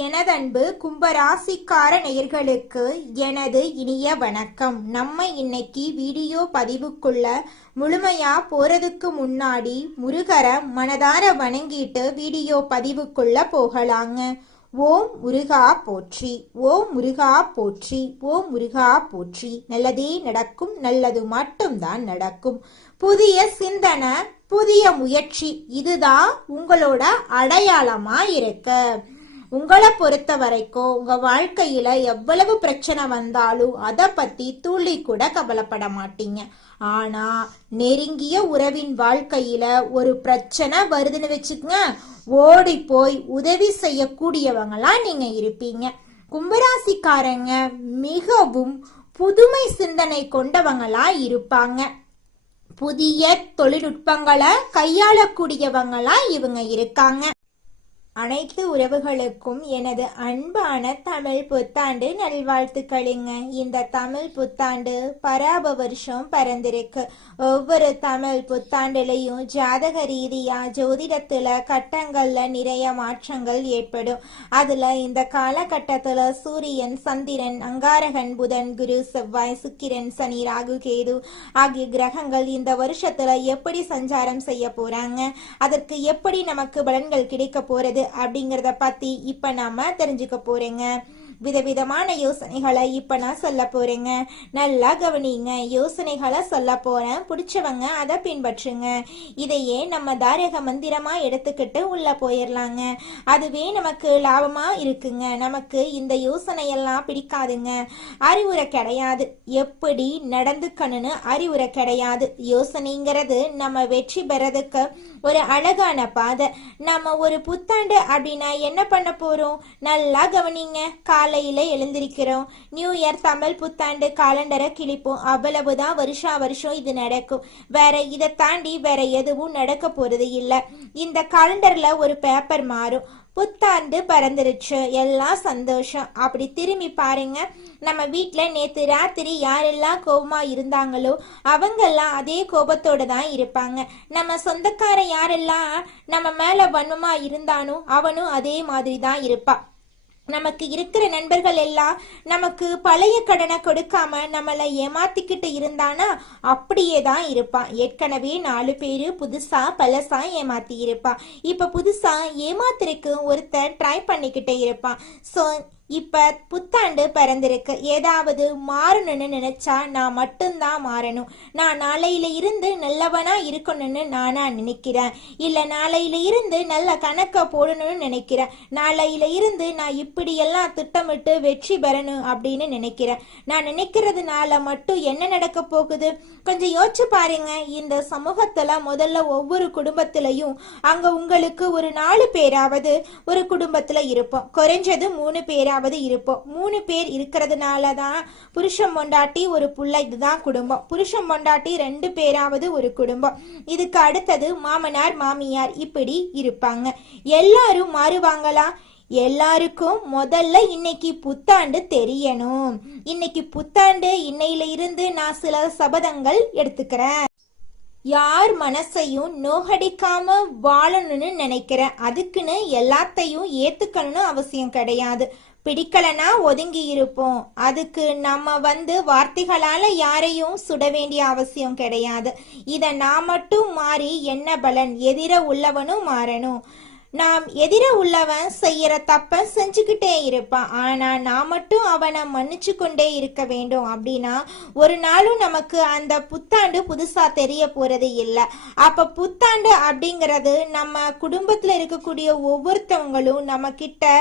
எனதன்பு கும்பராசிக்கார நேயர்களுக்கு எனது இனிய வணக்கம். நம்ம இன்னைக்கு வீடியோ பதிவுக்குள்ள முழுமையா போறதுக்கு முன்னாடி முருகரை மனதார வணங்கிட்டு வீடியோ பதிவுக்குள்ள போகலாங்க. ஓம் முருகா போற்றி, ஓம் முருகா போற்றி, ஓம் முருகா போற்றி. நல்லதே நடக்கும், நல்லது மட்டும்தான் நடக்கும். புதிய சிந்தனை, புதிய முயற்சி, இதுதான் உங்களோட அடையாளமா இருக்கு. உங்களை பொறுத்த வரைக்கும் உங்க வாழ்க்கையில எவ்வளவு பிரச்சனை வந்தாலும் அதை பத்தி துளி கூட கவலைப்பட மாட்டீங்க. ஆனா நெருங்கிய உறவின் வாழ்க்கையில ஒரு பிரச்சனை வருதுன்னு வச்சுக்கங்க, ஓடி போய் உதவி செய்யக்கூடியவங்களா நீங்க இருப்பீங்க. கும்பராசிக்காரங்க மிகவும் புதுமை சிந்தனை கொண்டவங்களா இருப்பாங்க. புதிய தொழில்நுட்பங்களை கையாளக்கூடியவங்களா இவங்க இருக்காங்க. அனைத்து உறவுகளுக்கும் எனது அன்பான தமிழ் புத்தாண்டு நல்வாழ்த்துக்களுங்க. இந்த தமிழ் புத்தாண்டு பராப வருஷம் பறந்திருக்கு. ஒவ்வொரு தமிழ் புத்தாண்டுலையும் ஜாதக ரீதியா ஜோதிடத்துல கட்டங்கள்ல நிறைய மாற்றங்கள் ஏற்படும். அதுல இந்த காலகட்டத்துல சூரியன், சந்திரன், அங்காரகன், புதன், குரு, செவ்வாய், சுக்கிரன், சனி, ராகு, கேது ஆகிய கிரகங்கள் இந்த வருஷத்துல எப்படி சஞ்சாரம் செய்ய போறாங்க, அதற்கு எப்படி நமக்கு பலன்கள் கிடைக்க போறது அப்படிங்கறத பத்தி இப்ப நாம தெரிஞ்சுக்க போறேங்க. விதவிதமான யோசனைகளை இப்ப நான் சொல்ல போறேங்க. நல்லா கவனிங்க. யோசனைகளை சொல்ல போறேன், பிடிச்சவங்க அதை பின்பற்றுங்க. இதையே நம்ம தாரக மந்திரமா எடுத்துக்கிட்டு உள்ள போயிடலாங்க. அதுவே நமக்கு லாபமா இருக்குங்க. நமக்கு இந்த யோசனையெல்லாம் பிடிக்காதுங்க. அறிவுரை கிடையாது, எப்படி நடந்துக்கணும்னு அறிவுரை கிடையாது. யோசனைங்கிறது நம்ம வெற்றி பெறதுக்கு ஒரு அழகான பாதை. நம்ம ஒரு புத்தாண்டு அப்படின்னா என்ன பண்ண போறோம்? நல்லா கவனிங்க. காலையில எழுந்திருக்கிறோம், நியூ இயர் தமிழ் புத்தாண்டு காலண்டரை கிழிப்போம், அவ்வளவுதான். வருஷா வருஷம் இது நடக்கும். வேற இதை தாண்டி வேற எதுவும் நடக்க போறது இல்லை. இந்த காலண்டர்ல ஒரு பேப்பர் மாறும். புத்தாண்டு பறந்துருச்சு, எல்லாம் சந்தோஷம். அப்படி திரும்பி பாருங்க, நம்ம வீட்டுல நேத்து ராத்திரி யாரெல்லாம் கோபமா இருந்தாங்களோ அவங்கெல்லாம் அதே கோபத்தோட தான் இருப்பாங்க. நம்ம சொந்தக்கார யாரெல்லாம் நம்ம மேல வன்மமா இருந்தானோ அவனும் அதே மாதிரி தான் இருப்பான். நமக்கு இருக்கிற நண்பர்கள் எல்லாம் நமக்கு பழைய கடனை கொடுக்காம நம்மளை ஏமாத்திக்கிட்டு இருந்தானா அப்படியே தான் இருப்பான். ஏற்கனவே 4 பேரு புதுசா பழசா ஏமாத்தி இருப்பான். இப்ப புதுசா ஏமாத்திருக்கு ஒருத்தன் ட்ரை பண்ணிக்கிட்டே இருப்பான். ஸோ இப்ப புத்தாண்டு பிறந்திருக்கு. ஏதாவது மாறணும்னு நினைச்சா நான் மட்டும்தான் மாறணும். நான் நாளையில இருந்து நல்லவனா இருக்கணும்னு நானா நினைக்கிறேன். இல்ல நாளையில இருந்து நல்ல கணக்க போடணும்னு நினைக்கிறேன். நாளையில இருந்து நான் இப்படி எல்லாம் திட்டமிட்டு வெற்றி பெறணும் அப்படின்னு நினைக்கிறேன். நான் நினைக்கிறதுனால மட்டும் என்ன நடக்க போகுது? கொஞ்சம் யோசிச்சு பாருங்க. இந்த சமூகத்துல முதல்ல ஒவ்வொரு குடும்பத்திலையும் அங்க உங்களுக்கு ஒரு 4 பேராவது ஒரு குடும்பத்துல இருப்போம். குறைஞ்சது 3 பேராவது இருப்போம். 3 பேர் இருக்கிறதுனாலதான் புருஷன் பொண்டாட்டி ஒரு புள்ள, இதுதான் குடும்பம். புருஷன் பொண்டாட்டி 2 பேராவது ஒரு குடும்பம். இதுக்கு அடுத்தது மாமனார் மாமியார், இப்படி இருப்பாங்க. எல்லாரும் மாறுவாங்களா? எல்லாருக்கும் முதல்ல இன்னைக்கு புத்தாண்டு தெரியணும். இன்னைக்கு புத்தாண்டு, இன்னையில இருந்து நான் சில சபதங்கள் எடுத்துக்கிறேன். யார் மனசையும் நோகடிக்காம வாழணும்னு நினைக்கிறேன். அதுக்குன்னு எல்லாத்தையும் ஏத்துக்கணும்னு அவசியம் கிடையாது. பிடிக்கலனா ஒதுங்கி இருப்போம். அதுக்கு நம்ம வார்த்தைகளால யாரையும் சுட வேண்டிய அவசியம் கிடையாது. இத நான் மட்டும் மாறி என்ன பலன்? எதிர உள்ளவனும் மாறணும். நாம் எதிர உள்ளவன் செய்யற தப்ப செஞ்சுக்கிட்டே இருப்பான். ஆனா நான் மட்டும் அவனை மன்னிச்சு கொண்டே இருக்க வேண்டும். அப்படின்னா ஒரு நாளும் நமக்கு அந்த புத்தாண்டு புதுசா தெரிய போறது இல்லை. அப்ப புத்தாண்டு அப்படிங்கிறது நம்ம குடும்பத்துல இருக்கக்கூடிய ஒவ்வொருத்தவங்களும் நம்ம கிட்ட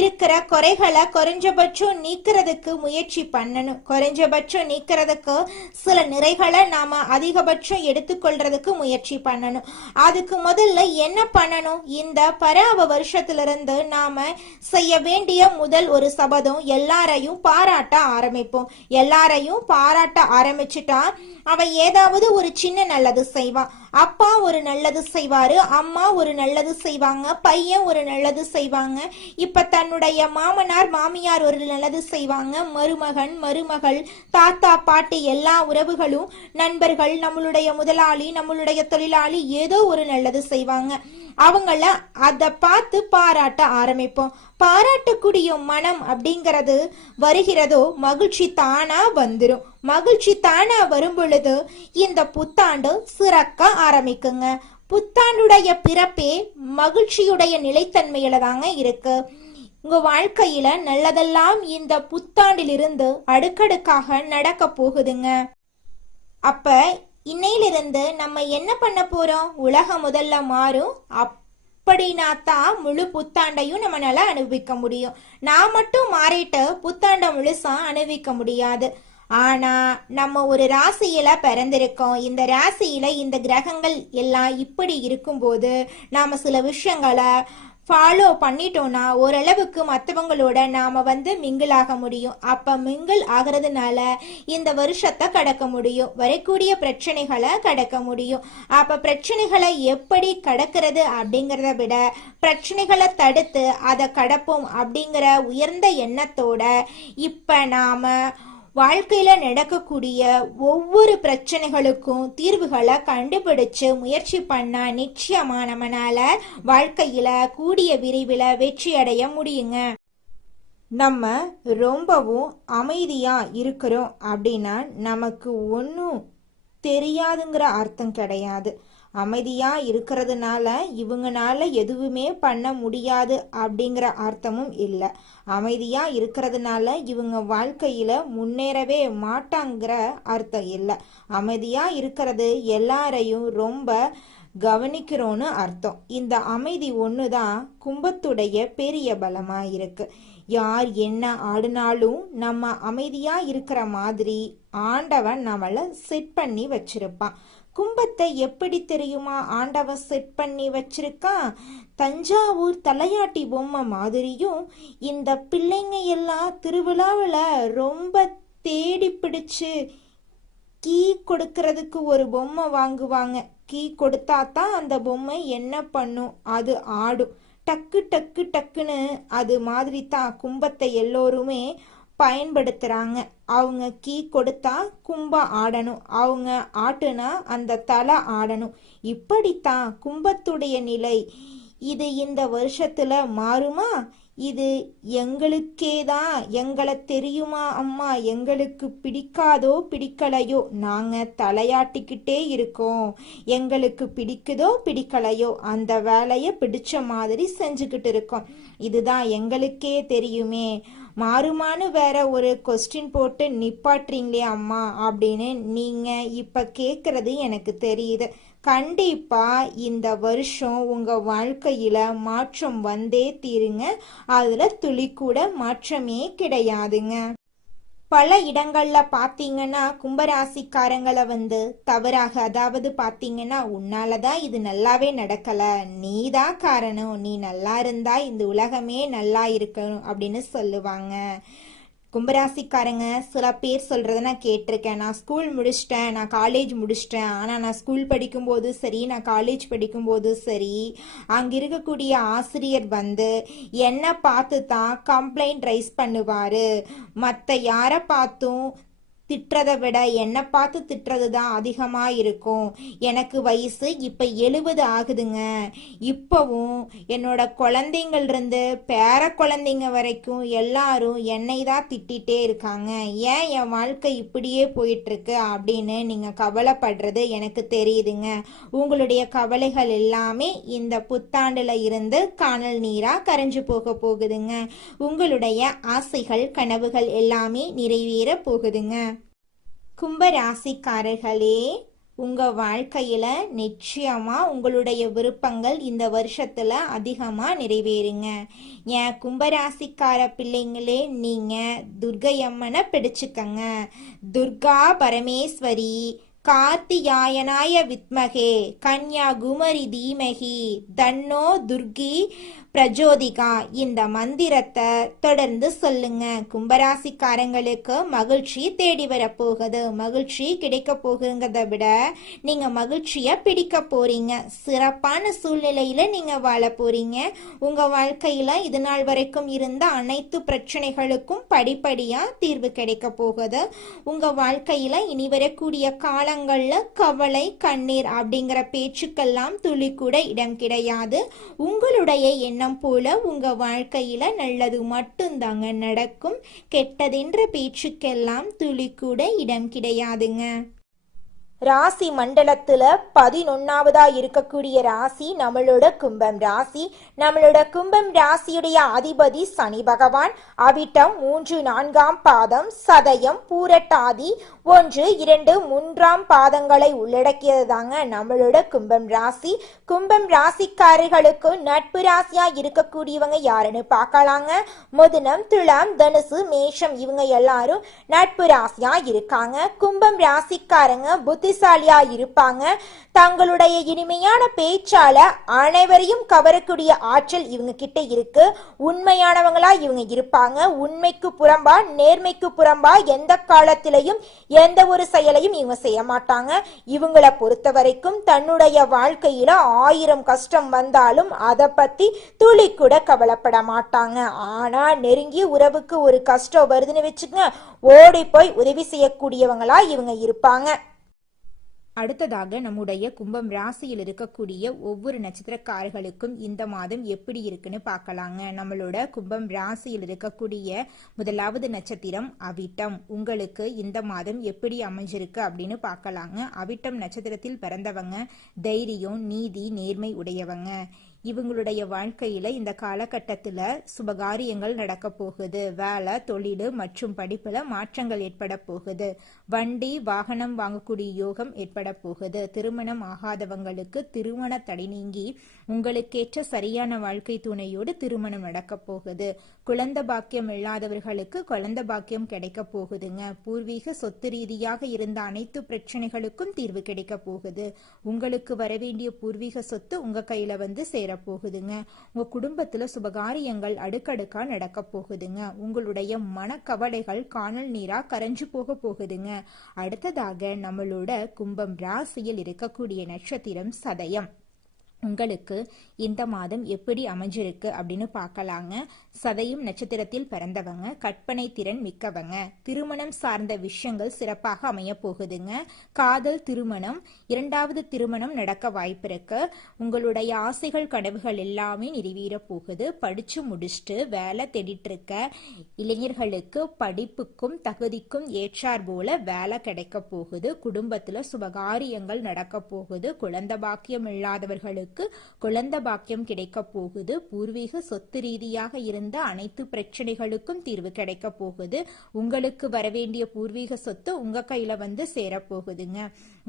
இருக்கிற குறைகளை குறைஞ்சபட்சம் நீக்கிறதுக்கு முயற்சி பண்ணணும். குறைஞ்சபட்சம் நீக்கிறதுக்கு சில நிறைகளை நாம அதிகபட்சம் எடுத்துக்கொள்றதுக்கு முயற்சி பண்ணணும். அதுக்கு முதல்ல என்ன பண்ணணும்? இந்த பராப வருஷத்திலிருந்து நாம செய்ய வேண்டிய முதல் ஒரு சபதம், எல்லாரையும் பாராட்ட ஆரம்பிப்போம். எல்லாரையும் பாராட்ட ஆரம்பிச்சுட்டா அவன் ஏதாவது ஒரு சின்ன நல்லது செய்வான். அப்பா ஒரு நல்லது செய்வாரு, அம்மா ஒரு நல்லது செய்வாங்க, பையன் ஒரு நல்லது செய்வாங்க. இப்ப தன்னுடைய மாமனார் மாமியார் ஒரு நல்லது செய்வாங்க, மருமகன் மருமகள் தாத்தா பாட்டி எல்லா உறவுகளும் நண்பர்கள் நம்மளுடைய முதலாளி நம்மளுடைய தொழிலாளி ஏதோ ஒரு நல்லது செய்வாங்க. அவங்கள அதை பார்த்து பாராட்ட ஆரம்பிப்போம். பாராட்டக்கூடிய மனம் அப்படிங்கிறது வருகிறதோ மகிழ்ச்சி தானா வந்துடும். மகிழ்ச்சி தானா வரும் பொழுது இந்த புத்தாண்டு சிறக்க ஆரம்பிக்குங்க. புத்தாண்டுடைய பிறப்பே மகிழ்ச்சியுடைய நிலைத்தன்மையில தாங்க இருக்கு. உங்க வாழ்க்கையில நல்லதெல்லாம் இந்த புத்தாண்டிலிருந்து அடுக்கடுக்காக நடக்க போகுதுங்க. அப்ப இன்னையிலிருந்து நம்ம என்ன பண்ண போறோம்? உலகம் முதல்ல மாறும். அப்படின்னா தான் முழு புத்தாண்டையும் நம்மளால அனுபவிக்க முடியும். நான் மட்டும் மாறிட்டு புத்தாண்டை முழுசா அனுபவிக்க முடியாது. ஆனா நம்ம ஒரு ராசியில பிறந்திருக்கோம். இந்த ராசியில இந்த கிரகங்கள் எல்லாம் இப்படி இருக்கும்போது நாம சில விஷயங்களை ஃபாலோ பண்ணிட்டோம்னா ஓரளவுக்கு மற்றவங்களோட நாம மிங்கிள் ஆக முடியும். அப்ப மிங்கிள் ஆகிறதுனால இந்த வருஷத்தை கடக்க முடியும். வரக்கூடிய பிரச்சனைகளை கடக்க முடியும். அப்ப பிரச்சனைகளை எப்படி கடக்கிறது அப்படிங்கிறத விட பிரச்சனைகளை தடுத்து அதை கடப்போம் அப்படிங்கிற உயர்ந்த எண்ணத்தோட இப்ப நாம வாழ்க்கையில நடக்கக்கூடிய ஒவ்வொரு பிரச்சனைகளுக்கும் தீர்வுகளை கண்டுபிடிச்சு முயற்சி பண்ணா நிச்சயமா நம்மளால வாழ்க்கையில கூடிய விரைவில் வெற்றி அடைய முடியுங்க. நம்ம ரொம்பவும் அமைதியா இருக்கிறோம் அப்படின்னா நமக்கு ஒன்றும் தெரியாதுங்கிற அர்த்தம் கிடையாது. அமைதியா இருக்கிறதுனால இவங்கனால எதுவுமே பண்ண முடியாது அப்படிங்கிற அர்த்தமும் இல்லை. அமைதியா இருக்கிறதுனால இவங்க வாழ்க்கையில முன்னேறவே மாட்டாங்கிற அர்த்தம் இல்லை. அமைதியா இருக்கிறது எல்லாரையும் ரொம்ப கவனிக்கிறோன்னு அர்த்தம். இந்த அமைதி ஒண்ணுதான் கும்பத்துடைய பெரிய பலமா இருக்கு. யார் என்ன ஆடினாலும் நம்ம அமைதியா இருக்கிற மாதிரி ஆண்டவன் நம்மள செட் பண்ணி வச்சிருப்பான். கும்பத்தை எப்படி தெரியுமா ஆண்டவன் செட் பண்ணி வச்சிருக்கான்? தஞ்சாவூர் தலையாட்டி பொம்மை மாதிரியும் இந்த பிள்ளைங்க எல்லாம் திருவிழாவில் ரொம்ப தேடி பிடிச்சு கீ கொடுக்கறதுக்கு ஒரு பொம்மை வாங்குவாங்க. கீ கொடுத்தா தான் அந்த பொம்மை என்ன பண்ணும்? அது ஆடும். டக்கு டக்கு டக்குன்னு அது மாதிரி தான் கும்பத்தை எல்லோருமே பயன்படுத்துறாங்க. அவங்க கீ கொடுத்தா கும்பம் ஆடணும், அவங்க ஆட்டுனா அந்த தலை ஆடணும். இப்படித்தான் கும்பத்துடைய நிலை. இது இந்த வருஷத்துல மாறுமா? இது எங்களுக்கேதான். எங்களை தெரியுமா அம்மா? எங்களுக்கு பிடிக்காதோ பிடிக்கலையோ நாங்க தலையாட்டிக்கிட்டே இருக்கோம். எங்களுக்கு பிடிக்குதோ பிடிக்கலையோ அந்த வேலையை பிடிச்ச மாதிரி செஞ்சுக்கிட்டு இருக்கோம். இதுதான் எங்களுக்கே தெரியுமே. மாறுமானு வேற ஒரு கொஸ்டின் போட்டு நிப்பாட்டுறீங்களே அம்மா அப்படின்னு நீங்க இப்ப கேக்குறது எனக்கு தெரியுது. கண்டிப்பா இந்த வருஷம் உங்க வாழ்க்கையில மாற்றம் வந்தே தீருங்க. அதுல துளி கூட மாற்றமே கிடையாதுங்க. பல இடங்கள்ல பாத்தீங்கன்னா கும்பராசிக்காரங்களை தவறாக, அதாவது பாத்தீங்கன்னா உன்னாலதான் இது நல்லாவே நடக்கல, நீதான் காரணம், நீ நல்லா இருந்தா இந்த உலகமே நல்லா இருக்கணும் அப்படின்னு சொல்லுவாங்க. கும்பராசிக்காரங்க சில பேர் சொல்றத நான் கேட்டிருக்கேன். நான் ஸ்கூல் முடிச்சிட்டேன், நான் காலேஜ் முடிச்சிட்டேன். ஆனால் நான் ஸ்கூல் படிக்கும்போது சரி, நான் காலேஜ் படிக்கும்போது சரி, அங்கே இருக்கக்கூடிய ஆசிரியர் என்னை பார்த்து தான் கம்ப்ளைண்ட் ரைஸ் பண்ணுவார். மற்ற யாரை பார்த்தும் திட்டுறதை விட என்னை பார்த்து திட்டுறது தான் அதிகமாக இருக்கும். எனக்கு வயசு இப்போ 70 ஆகுதுங்க. இப்போவும் என்னோட குழந்தைங்கள்ருந்து பேர குழந்தைங்க வரைக்கும் எல்லாரும் என்னை தான் திட்டிகிட்டே இருக்காங்க. ஏன் என் வாழ்க்கை இப்படியே போயிட்டுருக்கு அப்படின்னு நீங்கள் கவலைப்படுறது எனக்கு தெரியுதுங்க. உங்களுடைய கவலைகள் எல்லாமே இந்த புத்தாண்டில் இருந்து காணல் நீராக கரைஞ்சு போக போகுதுங்க. உங்களுடைய ஆசைகள் கனவுகள் எல்லாமே நிறைவேற போகுதுங்க. கும்பராசிக்காரர்களே, உங்க வாழ்க்கையில நிச்சயமா உங்களுடைய விருப்பங்கள் இந்த வருஷத்துல அதிகமா நிறைவேறுங்க. என் கும்பராசிக்கார பிள்ளைங்களே, நீங்க துர்க்கையம்மனை பிடிச்சுக்கங்க. துர்கா பரமேஸ்வரி கார்த்தியாயனாய வித்மகே கன்யாகுமரி தீமகி தன்னோ துர்கி பிரஜோதிகா இந்த மந்திரத்தை தொடர்ந்து சொல்லுங்க. கும்பராசிக்காரங்களுக்கு மகிழ்ச்சி தேடி வரப்போகுது. மகிழ்ச்சி கிடைக்க போகுங்கிறத விட நீங்க மகிழ்ச்சிய பிடிக்க போறீங்க. சிறப்பான சூழ்நிலையில நீங்க வாழ போறீங்க. உங்க வாழ்க்கையில இது நாள் வரைக்கும் இருந்த அனைத்து பிரச்சனைகளுக்கும் படிப்படியா தீர்வு கிடைக்க போகுது. உங்க வாழ்க்கையில இனி வரக்கூடிய கால காலங்கள்ல கவலை கண்ணீர் அப்படிங்கிற பேச்சுக்கெல்லாம் துளி கூட இடம் கிடையாது. உங்களுடைய எண்ணம் போல உங்க வாழ்க்கையில நல்லது மட்டும்தாங்க நடக்கும். கெட்டதென்ற பேச்சுக்கெல்லாம் துளி கூட இடம் கிடையாதுங்க. ராசி மண்டலத்துல 11வதா இருக்கக்கூடிய ராசி நம்மளோட கும்பம் ராசி. நம்மளோட கும்பம் ராசியுடைய அதிபதி சனி பகவான். அவிட்டம் 3, 4ஆம் பாதம், சதயம், பூரட்டாதி 1, 2, 3ஆம் பாதங்களை உள்ளடக்கியது தாங்க நம்மளோட கும்பம் ராசி. கும்பம் ராசிக்காரர்களுக்கு நட்பு ராசியா இருக்கக்கூடியவங்க யாருன்னு பார்க்கலாங்க. மிதுனம், துலாம், தனுசு, மேஷம் இவங்க எல்லாரும் நட்பு ராசியா இருக்காங்க. கும்பம் ராசிக்காரங்க புத்திசாலியா இருப்பாங்க. தங்களுடைய இனிமையான பேச்சால அனைவரையும் கவரக்கூடிய ஆற்றல் இவங்க கிட்ட இருக்கு. உண்மையானவங்களா இவங்க இருப்பாங்க. உண்மைக்கு புறம்பா நேர்மைக்கு புறம்பா எந்த காலத்திலையும் எந்த ஒரு செயலையும் இவங்க செய்ய மாட்டாங்க. இவங்களை பொறுத்த வரைக்கும் தன்னுடைய வாழ்க்கையில 1000 கஷ்டம் வந்தாலும் அதை பத்தி துளி கூட கவலைப்பட மாட்டாங்க. ஆனா நெருங்கிய உறவுக்கு ஒரு கஷ்டம் வருதுன்னு வச்சுக்கோங்க, ஓடி போய் உதவி செய்யக்கூடியவங்களா இவங்க இருப்பாங்க. அடுத்ததாக நம்முடைய கும்பம் ராசியில் இருக்கக்கூடிய ஒவ்வொரு நட்சத்திரக்காரர்களுக்கும் இந்த மாதம் எப்படி இருக்குன்னு பார்க்கலாங்க. நம்மளோட கும்பம் ராசியில் இருக்கக்கூடிய 1வது நட்சத்திரம் அவிட்டம். உங்களுக்கு இந்த மாதம் எப்படி அமைஞ்சிருக்கு அப்படின்னு பார்க்கலாங்க. அவிட்டம் நட்சத்திரத்தில் பிறந்தவங்க தைரியம், நீதி, நேர்மை உடையவங்க. இவங்களுடைய வாழ்க்கையில இந்த காலகட்டத்தில் சுபகாரியங்கள் நடக்க போகுது. வேலை, தொழில் மற்றும் படிப்புல மாற்றங்கள் ஏற்பட போகுது. வண்டி வாகனம் வாங்கக்கூடிய யோகம் ஏற்பட போகுது. திருமணம் ஆகாதவங்களுக்கு திருமண தடை நீங்கி உங்களுக்கேற்ற சரியான வாழ்க்கை துணையோடு திருமணம் நடக்க போகுது. குழந்தை பாக்கியம் இல்லாதவர்களுக்கு குழந்தை பாக்கியம் கிடைக்க போகுதுங்க. பூர்வீக சொத்து ரீதியாக இருந்த அனைத்து பிரச்சனைகளுக்கும் தீர்வு கிடைக்க போகுது. உங்களுக்கு வரவேண்டிய பூர்வீக சொத்து உங்க கையில வந்து சேர போகுதுங்க. உங்க குடும்பத்துல சுபகாரியங்கள் அடுக்கடுக்கா நடக்க போகுதுங்க. உங்களுடைய மனக்கவலைகள் காணல் நீரா கரைஞ்சு போக போகுதுங்க. அடுத்ததாக நம்மளோட கும்பம் ராசியில் இருக்கக்கூடிய நட்சத்திரம் சதயம். உங்களுக்கு இந்த மாதம் எப்படி அமைஞ்சிருக்கு அப்படின்னு பார்க்கலாங்க. சதயம் நட்சத்திரத்தில் பிறந்தவங்க கற்பனை திறன் மிக்கவங்க. திருமணம் சார்ந்த விஷயங்கள் சிறப்பாக அமைய போகுதுங்க. காதல் திருமணம், 2வது திருமணம் நடக்க வாய்ப்பு இருக்கு. உங்களுடைய ஆசைகள் கனவுகள் எல்லாமே நிறைவேற போகுது. படிச்சு முடிச்சுட்டு வேலை தேடிட்டு இருக்க இளைஞர்களுக்கு படிப்புக்கும் தகுதிக்கும் ஏற்றார் போல வேலை கிடைக்க போகுது. குடும்பத்துல சுபகாரியங்கள் நடக்க போகுது. குழந்தை பாக்கியம் இல்லாதவர்களுக்கு குழந்தை பாக்கியம் கிடைக்க போகுது. பூர்வீக சொத்து ரீதியாக இருந்த அனைத்து பிரச்சனைகளுக்கும் தீர்வு கிடைக்க போகுது. உங்களுக்கு வரவேண்டிய பூர்வீக சொத்து உங்க கையில வந்து சேர போகுதுங்க.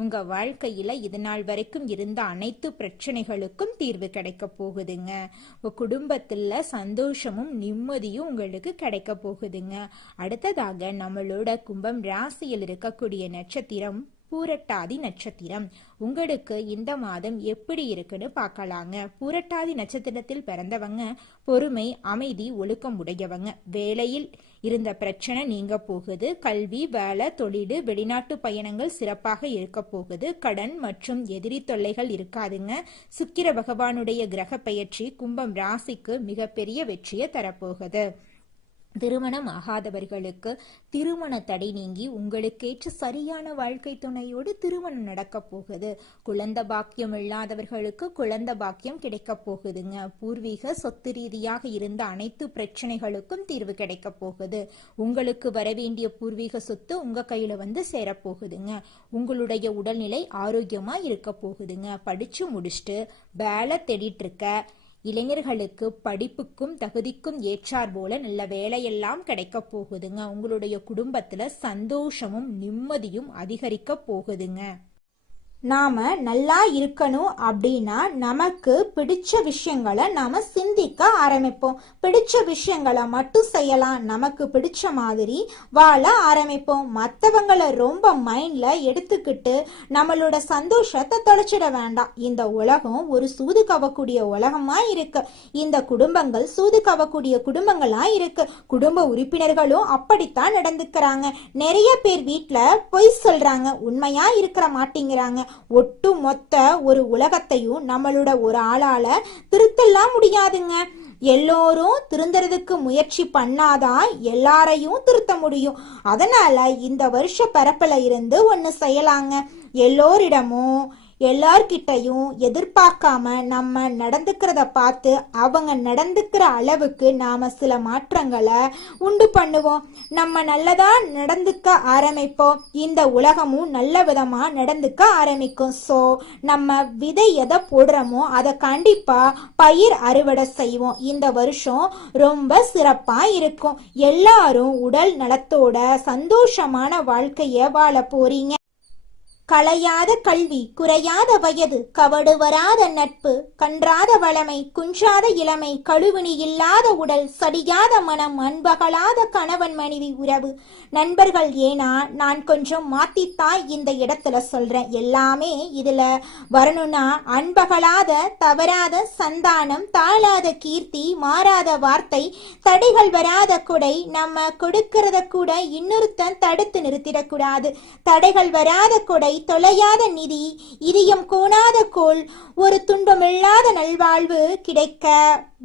உங்க வாழ்க்கையில இது நாள் வரைக்கும் இருந்த அனைத்து பிரச்சனைகளுக்கும் தீர்வு கிடைக்க போகுதுங்க. உங்க குடும்பத்துல சந்தோஷமும் நிம்மதியும் உங்களுக்கு கிடைக்க போகுதுங்க. அடுத்ததாக நம்மளோட கும்பம் ராசியில் இருக்கக்கூடிய நட்சத்திரம் பூரட்டாதி நட்சத்திரம். உங்களுக்கு இந்த மாதம் எப்படி இருக்குன்னு பார்க்கலாங்க. பூரட்டாதி நட்சத்திரத்தில் பிறந்தவங்க பொறுமை, அமைதி, ஒழுக்கம் உடையவங்க. வேலையில் இருந்த பிரச்சனை நீங்க போகுது. கல்வி, வேலை, தொழில், வெளிநாட்டு பயணங்கள் சிறப்பாக இருக்க போகுது. கடன் மற்றும் எதிரி தொல்லைகள் இருக்காதுங்க. சுக்கிர பகவானுடைய கிரக பெயர்ச்சி கும்பம் ராசிக்கு மிகப்பெரிய வெற்றியை தரப்போகுது. திருமணம் ஆகாதவர்களுக்கு திருமண தடை நீங்கி உங்களுக்கேற்ற சரியான வாழ்க்கை துணையோடு திருமணம் நடக்க போகுது. குழந்தை பாக்கியம் இல்லாதவர்களுக்கு குழந்தை பாக்கியம் கிடைக்க போகுதுங்க. பூர்வீக சொத்து ரீதியாக இருந்த அனைத்து பிரச்சனைகளுக்கும் தீர்வு கிடைக்க போகுது. உங்களுக்கு வரவேண்டிய பூர்வீக சொத்து உங்க கையில வந்து சேரப்போகுதுங்க. உங்களுடைய உடல்நிலை ஆரோக்கியமா இருக்க போகுதுங்க. படிச்சு முடிச்சுட்டு வேலை தேடிட்டு இருக்க இளைஞர்களுக்கு படிப்புக்கும் தகுதிக்கும் ஏற்றார் போல நல்ல வேலையெல்லாம் கிடைக்க போகுதுங்க. உங்களுடைய குடும்பத்துல சந்தோஷமும் நிம்மதியும் அதிகரிக்க போகுதுங்க. நாம நல்லா இருக்கணும் அப்படின்னா நமக்கு பிடிச்ச விஷயங்களை நாம சிந்திக்க ஆரம்பிப்போம். பிடிச்ச விஷயங்களை மட்டும் செய்யலாம். நமக்கு பிடிச்ச மாதிரி வாழ ஆரம்பிப்போம். மற்றவங்களை ரொம்ப மைண்ட்ல எடுத்துக்கிட்டு நம்மளோட சந்தோஷத்தை தொலைச்சிட வேண்டாம். இந்த உலகம் ஒரு சூது கவக்கூடிய உலகமா இருக்கு. இந்த குடும்பங்கள் சூது கவக்கூடிய குடும்பங்களா இருக்கு. குடும்ப உறுப்பினர்களும் அப்படித்தான் நடந்துக்கிறாங்க. நிறைய பேர் வீட்டுல பொய் சொல்றாங்க, உண்மையா இருக்கிற மாட்டேங்கிறாங்க. ஒட்டு மொத்த ஒரு உலகத்தையும் நம்மளோட ஒரு ஆளால திருத்தலாம் முடியாதுங்க. எல்லோரும் திருந்துறதுக்கு முயற்சி பண்ணாதான் எல்லாரையும் திருத்த முடியும். அதனால இந்த வருஷ பரப்புல இருந்து ஒண்ணு செய்யலாங்க. எல்லோரிடமும் எல்லார்கிட்டையும் எதிர்பார்க்காம நம்ம நடந்துக்கிறத பார்த்து அவங்க நடந்துக்கிற அளவுக்கு நாம சில மாற்றங்களை உண்டு பண்ணுவோம். நம்ம நல்லதா நடந்துக்க ஆரம்பிப்போம். இந்த உலகமும் நல்ல விதமா நடந்துக்க ஆரம்பிக்கும். ஸோ நம்ம விதை எதை போடுறோமோ அதை கண்டிப்பா பயிர் அறுவடை செய்வோம். இந்த வருஷம் ரொம்ப சிறப்பா இருக்கும். எல்லாரும் உடல் நலத்தோட சந்தோஷமான வாழ்க்கைய வாழ போறீங்க. களையாத கல்வி, குறையாத வயது, கவடு வராத நட்பு, கன்றாத வளமை, குன்றாத இளமை, கழுவினி இல்லாத உடல், சடியாத மனம், அன்பகலாத கணவன் மனைவி உறவு, நண்பர்கள். ஏன்னா நான் கொஞ்சம் மாத்தித்தான் இந்த இடத்துல சொல்றேன். எல்லாமே இதுல வரணும்னா அன்பகலாத, தவறாத சந்தானம், தாழாத கீர்த்தி, மாறாத வார்த்தை, தடைகள் வராத கொடை, நம்ம கொடுக்கறத கூட இன்னொருத்தன் தடுத்து நிறுத்திடக்கூடாது. தடைகள் வராத கொடை, தொலையாத நிதி, இதயம் கோணாத கோல், ஒரு துன்பமில்லாத நல்வாழ்வு கிடைக்க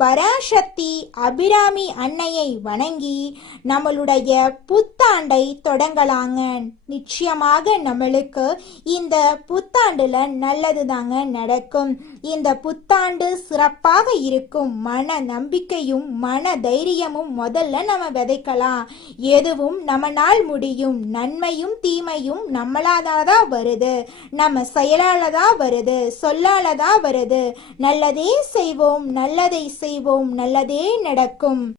பராசக்தி அபிராமி அன்னையை வணங்கி நம்மளுடைய புத்தாண்டை தொடங்கலாங்க. நிச்சயமாக நம்மளுக்கு இந்த புத்தாண்டுல நல்லது தாங்க நடக்கும். இந்த புத்தாண்டு சிறப்பாக இருக்கும். மன நம்பிக்கையும் மன தைரியமும் முதல்ல நம்ம விதைக்கலாம். எதுவும் நம்மளால் முடியும். நன்மையும் தீமையும் நம்மளாதான் வருது. நம்ம செயலாலதான் வருது, சொல்லாலதான் வருது. நல்லதே செய்வோம், நல்லதை செய்வோம், நல்லதே நடக்கும்.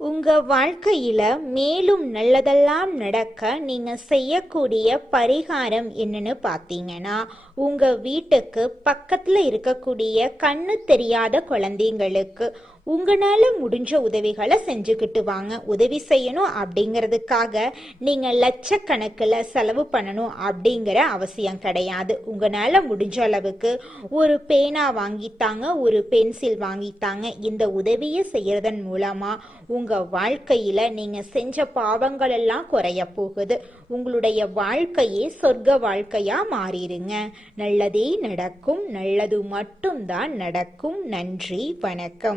உங்க வாழ்க்கையில மேலும் நல்லதெல்லாம் நடக்க நீங்க செய்யக்கூடிய பரிகாரம் என்னன்னு பார்த்தீங்கன்னா, உங்க வீட்டுக்கு பக்கத்துல இருக்கக்கூடிய கண்ணு தெரியாத குழந்தைங்களுக்கு உங்களால முடிஞ்ச உதவிகளை செஞ்சுக்கிட்டு வாங்க. உதவி செய்யணும் அப்படிங்கிறதுக்காக நீங்க லட்சக்கணக்கில் செலவு பண்ணணும் அப்படிங்கிற அவசியம் கிடையாது. உங்களால முடிஞ்ச அளவுக்கு ஒரு பேனா வாங்கித்தாங்க, ஒரு பென்சில் வாங்கித்தாங்க. இந்த உதவியை செய்யறதன் மூலமா உங்க வாழ்க்கையில நீங்க செஞ்ச பாவங்கள் எல்லாம் குறைய போகுது. உங்களுடைய வாழ்க்கையே சொர்க்க வாழ்க்கையா மாறிடுங்க. நல்லதே நடக்கும். நல்லது மட்டும்தான் நடக்கும். நன்றி, வணக்கம்.